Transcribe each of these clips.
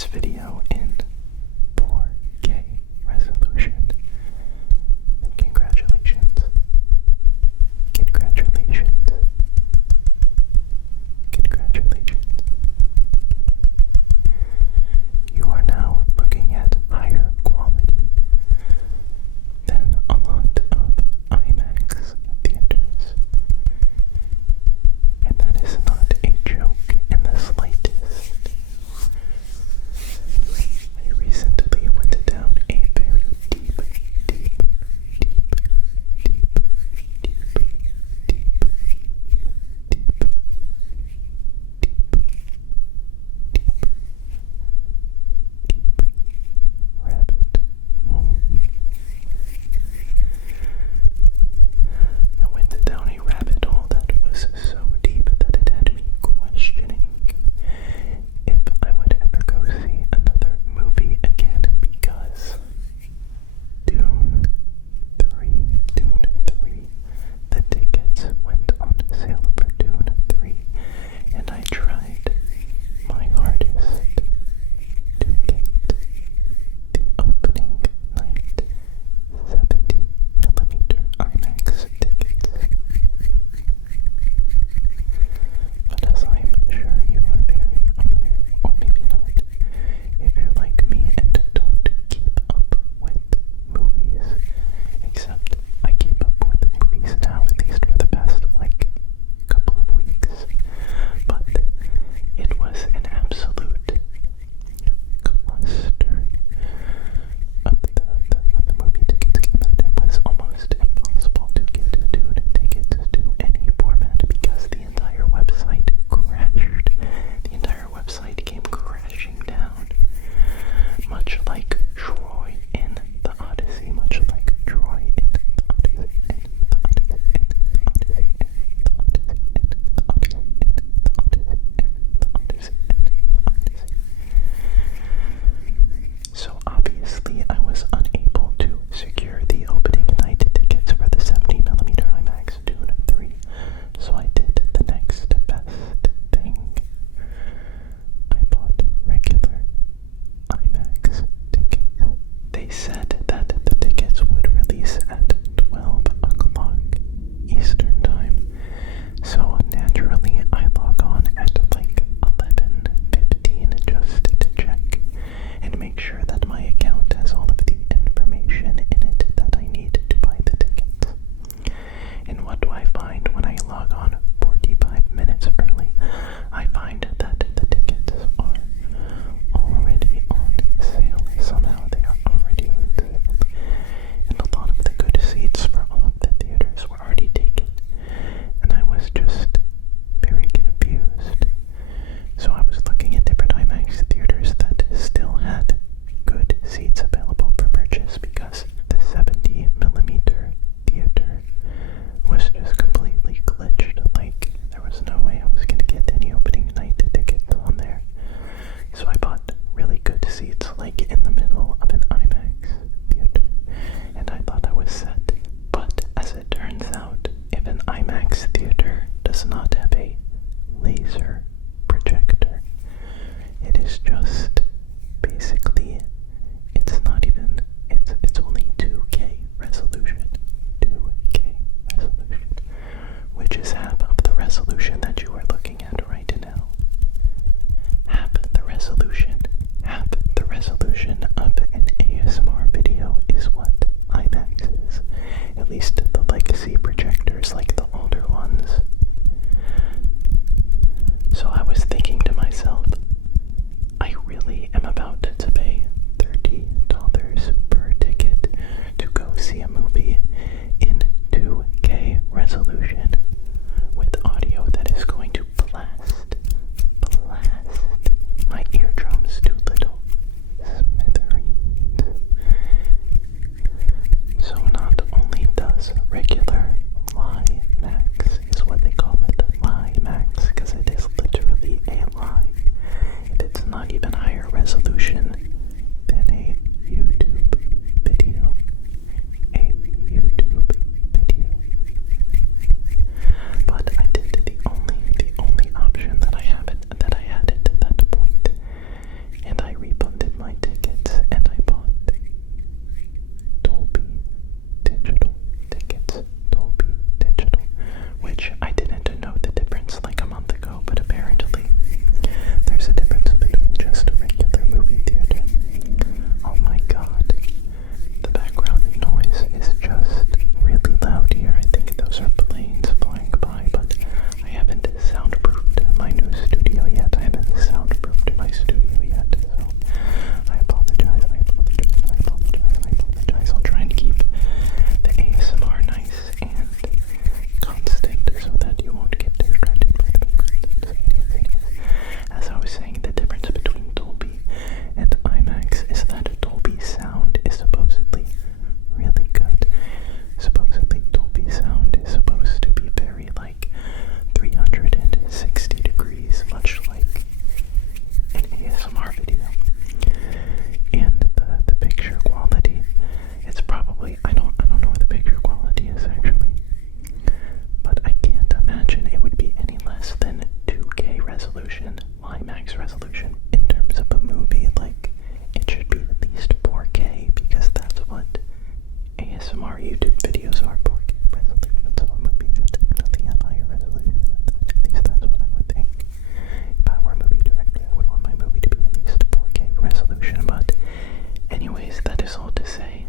this video in 4K resolution. Congratulations. Congratulations. Congratulations. You are now looking at higher quality than a lot of IMAX theaters. And that is not a joke in the slightest. I recently went down a very deep rabbit hole. I went down a rabbit hole that was so deep that it had me questioning if I would ever go see another movie again, because Dune 3, the tickets went on sale for Dune 3, and I tried my hardest to get the opening night 70mm IMAX tickets. But as I'm sure you are very aware, or maybe not, if you're like me and don't keep up with movies, except I keep up with movies now, at least for the past, couple of weeks, but it was an absolute cluster of when the movie tickets came out. It was almost impossible to get Dune tickets to any format because the entire website crashed. The entire website came crashing down, much like Troy in the Odyssey, much like Troy in the Odyssey, So obviously I was unable to secure the opening night tickets for the 70mm IMAX Dune 3, so I did the next best thing. I bought regular IMAX tickets. They said that the tickets would release at 12 o'clock Eastern Time, so naturally I log on at 11:15 just to check and make sure that my account has all of the information in it that I need to buy the tickets. And what do I find when I log on 45 minutes early? I find that the tickets are already on sale. Somehow they are already on sale. And a lot of the good seats for all of the theaters were already taken. And I was just very confused. So I was looking at different IMAX theaters that still had good seats available for purchase, because the 70mm theater was just completely glitched. There was no way I was going to get any opening night tickets on there. So I bought really good seats, in the middle of an IMAX theater, and I thought I was set. But as it turns out, if an IMAX theater does not have a laser projector, it is just basically, it's not even, it's only 2K resolution. 2K resolution, which is half of the resolution that you are looking at right now. Half the resolution of an ASMR video is what IMAX is. At least the legacy projectors, the older ones. So I was thinking to myself, I really am about to pay $30 per ticket to go see a movie in 2K resolution with audio that is going to blast my eardrums to little smithereens. So not only does regular IMAX, is what they call it, IMAX, because it is literally a lie. It's not even higher resolution than a YouTube video. But I did the only option that I had at that point, and I resolution. But anyways, that is all to say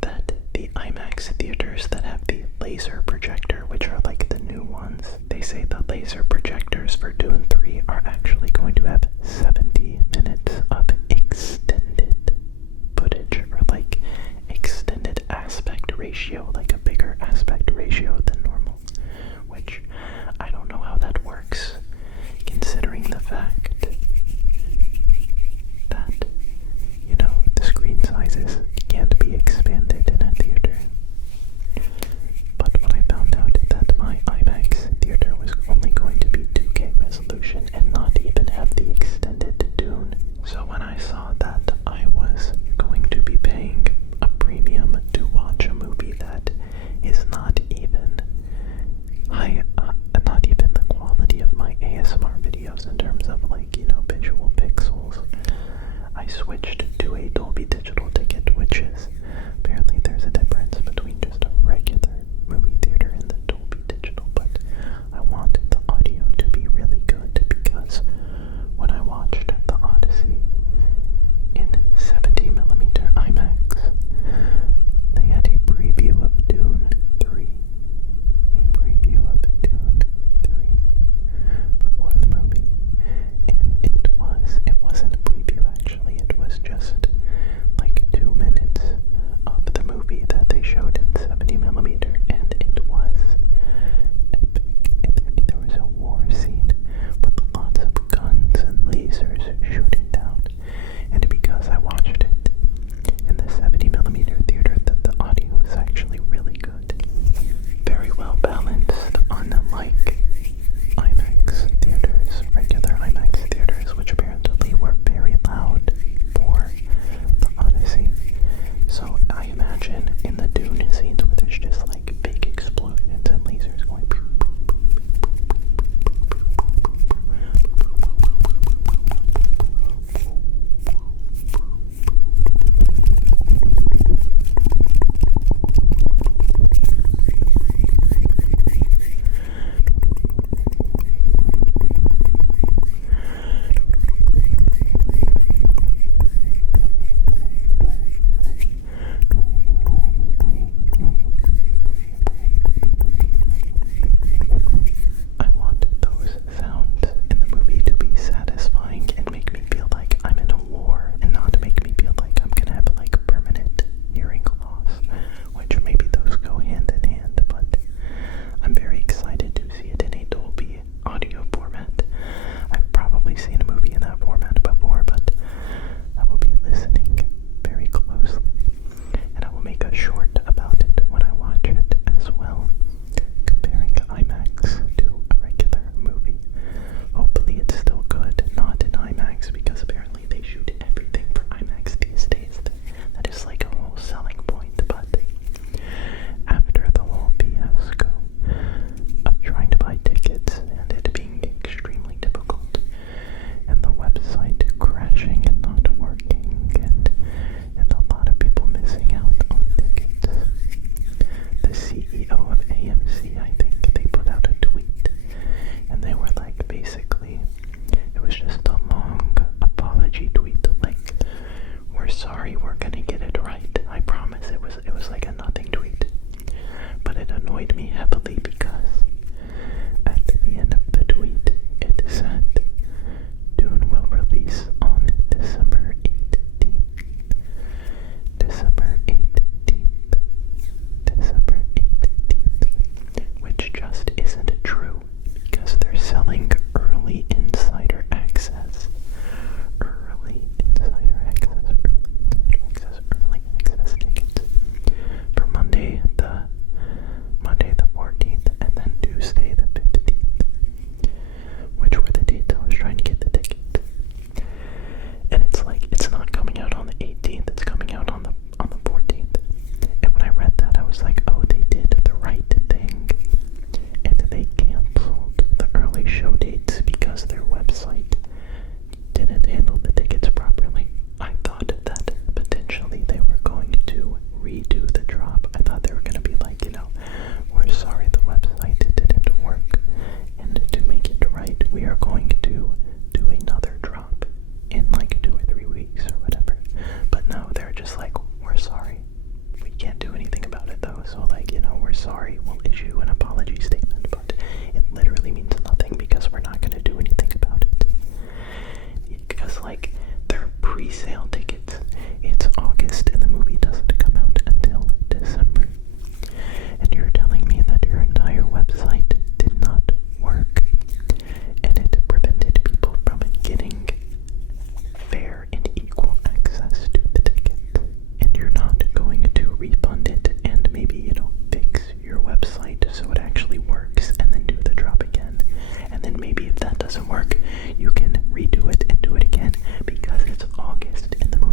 that the IMAX theaters that have the laser projector, which are like the new ones, they say the laser projectors for Dune 3 are actually going to have 70 minutes of extended footage, or like extended aspect ratio, like a bigger aspect ratio than normal, which I don't know how that works, considering the fact that pre-sale tickets. It's August and the movie doesn't come out until December. And you're telling me that your entire website did not work, and it prevented people from getting fair and equal access to the ticket, and you're not going to refund it and maybe, fix your website so it actually works and then do the drop again. And then maybe if that doesn't work, you can redo it and do it again because it's August and the movie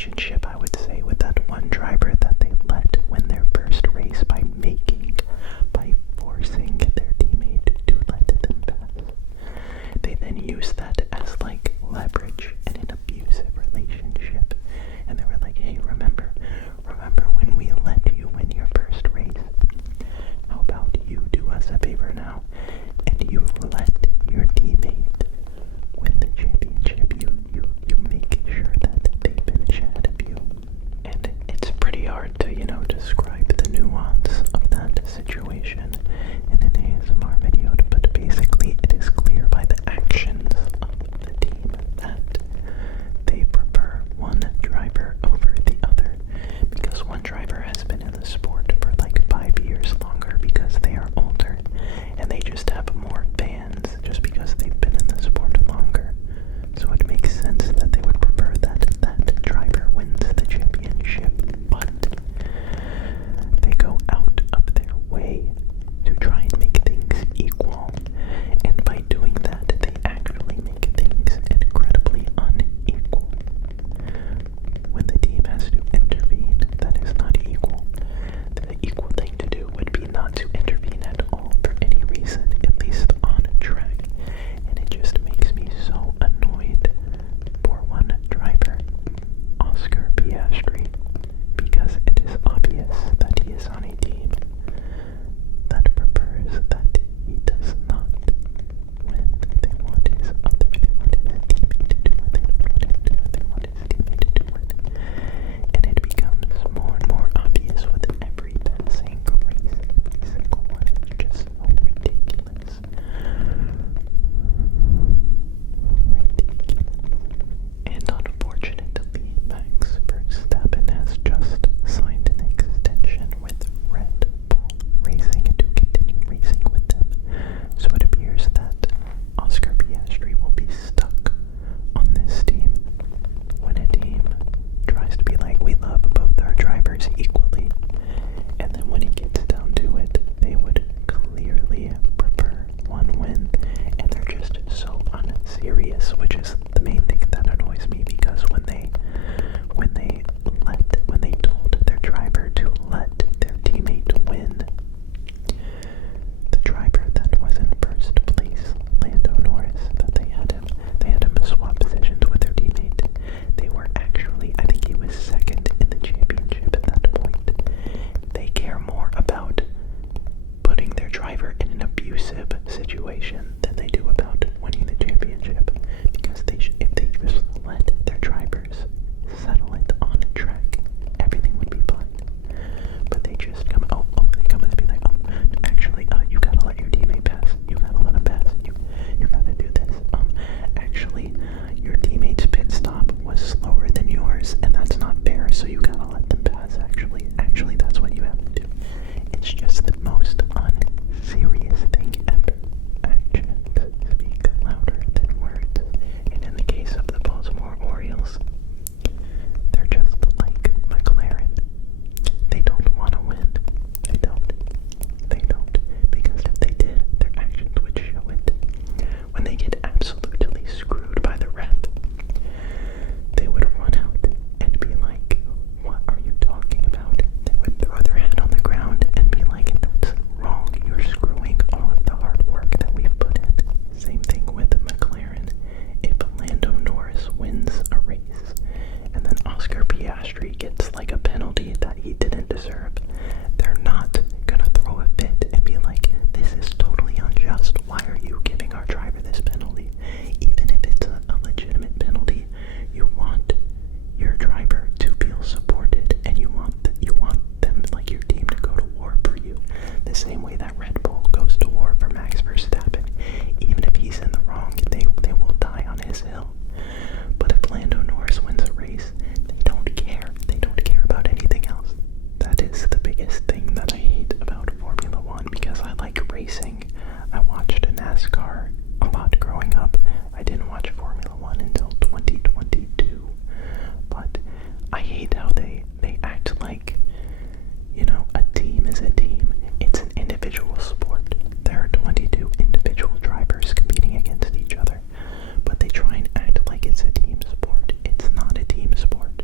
relationship, I would say, with that one driver that they let win their first race by forcing their teammate to let them pass. They then used that as like leverage in an abusive relationship. And they were like, hey, remember when we let you win your first race? How about you do us a favor now and you let your teammate win the championship? You make sure that they finish ahead of you. And it's pretty hard to, describe the nuance of that situation in an ASMR video, but basically it is clear by the actions of the team that they prefer one driver over the other, because one driver has been in the sport for like 5 years longer because they are older, and they just have more fans just because they've been in the sport longer. So it makes sense that they would prefer that that driver wins the championship, but they go out of their way to try and make things equal, and by doing that, they actually make things incredibly unequal. When the team has to intervene, that is not equal. The equal thing to do would be not to intervene at all for any reason, at least on track, and it just makes me so annoyed for one driver, Oscar Piastri, because it is obvious that he is on a team that prefers that he does not win. They want his teammate to do what they don't want him to do, what they want his teammate to do it. And it becomes more and more obvious with every passing race. Every single one is just so ridiculous. And unfortunately, Max Verstappen has just signed an extension with Red Bull Racing to continue racing with them. So it appears that Oscar Piastri will be stuck on this team. When a team tries to be like, we love both our drivers equally, and then when it gets down to it, they would clearly prefer one win, and they're just so unserious, which is the main thing that annoys me, because when they told their driver to let their teammate win, the driver that was in first place, Lando Norris, that they had him swap positions with their teammate. They were actually, I think he was second in the championship at that point. They care more about putting their driver in an abusive situation than they do about winning the championship, because if they just let their drivers settle it on track, everything would be fine. But they just come in and be like, actually, you gotta let your teammate pass. You gotta let him pass. You gotta do this. Actually, your teammate's pit stop was slower than yours, and that's not fair, so you gotta let them pass. Actually, that's what you have to do. It's just the most unserious thing ever. Actions speak louder than words. And in the case of the Baltimore Orioles, they're just like McLaren. They don't want to win. They don't. Because if they did, their actions would show it. When they get absolutely screwed by the ref, they would run out and be like, what are you talking about? They would throw their head on the ground and be like, that's wrong. You're screwing all of the hard work that we've put in. Same thing with McLaren. If Lando Norris wins a race, and then Oscar Piastri gets like a penalty that he didn't deserve, they're not gonna throw a fit and be like, this is totally unjust. Why are you giving our driver this penalty? Even if it's a legitimate penalty, you want your driver to feel supported, and you want them, like your team, to go to war for you. The same way that Red Bull goes to war for Max Verstappen. Even if he's in the wrong, they will die on his hill. But if Lando Norris wins a race, they don't care. They don't care about anything else. That is the biggest thing that I hate about Formula One, because I like racing. I watched NASCAR a lot growing up. I didn't watch Formula One until 2022. But I hate how they act like, a team is a team. It's an individual sport. There are 22 individual drivers competing against each other, but they try and act like it's a team sport. It's not a team sport.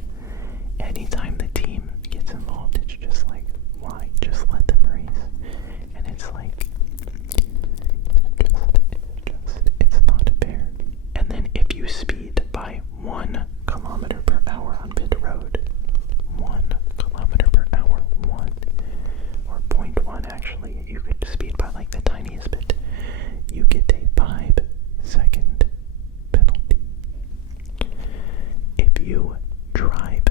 drive